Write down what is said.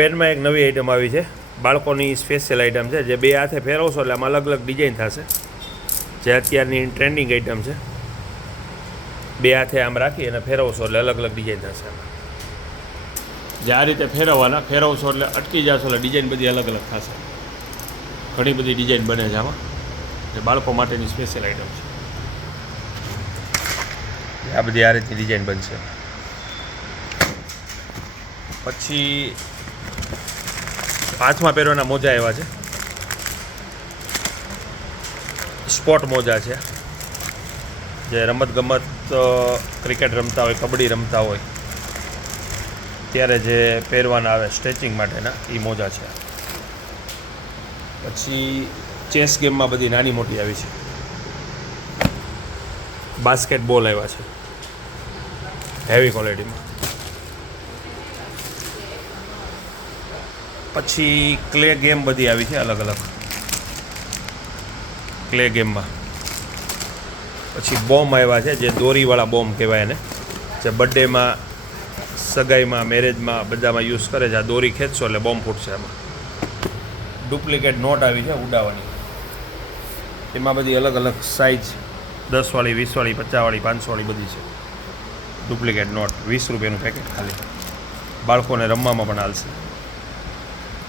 પેનમાં એક નવી આઈટમ આવી છે, બાળકોની સ્પેશિયલ આઈટમ છે, જે બે હાથે ફેરવશો એટલે આમાં અલગ અલગ ડિઝાઇન થશે, જે અત્યારની ટ્રેન્ડિંગ આઈટમ છે. બે હાથે આમ રાખી અને ફેરવશો એટલે અલગ અલગ ડિઝાઇન થશે. જે આ રીતે ફેરવવાના, ફેરવશો એટલે અટકી જશો એટલે ડિઝાઇન બધી અલગ અલગ થશે. ઘણી બધી ડિઝાઇન બને છે આમાં, જે બાળકો માટેની સ્પેશિયલ આઈટમ છે. આ બધી આ રીતની ડિઝાઇન બનશે. પછી હાથમાં પહેરવાના મોજા એવા છે, સ્પોર્ટ મોજા છે, જે રમતગમત ક્રિકેટ રમતા હોય, કબડ્ડી રમતા હોય ત્યારે જે પહેરવાના આવે સ્ટ્રેચિંગ માટેના એ મોજા છે. પછી ચેસ ગેમમાં બધી નાની મોટી આવી છે. બાસ્કેટબોલ આવ્યા છે હેવી ક્વોલિટીમાં. પછી ક્લે ગેમ બધી આવી છે અલગ અલગ ક્લે ગેમમાં. પછી બોમ્બ આવ્યા છે, જે દોરીવાળા બોમ્બ કહેવાય એને, જે બર્થડેમાં, સગાઈમાં, મેરેજમાં બધામાં યુઝ કરે છે. આ દોરી ખેંચશો એટલે બોમ્બ ફૂટશે. આમાં ડુપ્લિકેટ નોટ આવી છે ઉડાવવાની, એમાં બધી અલગ અલગ સાઇઝ 10 વાળી, 20 વાળી, 50 વાળી, 500 વાળી બધી છે. ડુપ્લિકેટ નોટ 20 રૂપિયાનું પેકેટ ખાલી. બાળકોને રમવામાં પણ હાલશે.